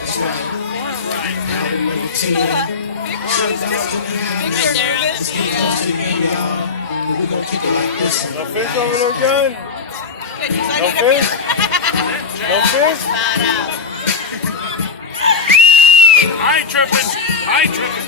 That's right. Big Let's get close to the end, y'all. We're gonna kick it like this. No fish over there, gun? No fish? No fish? Spot out. I ain't tripping.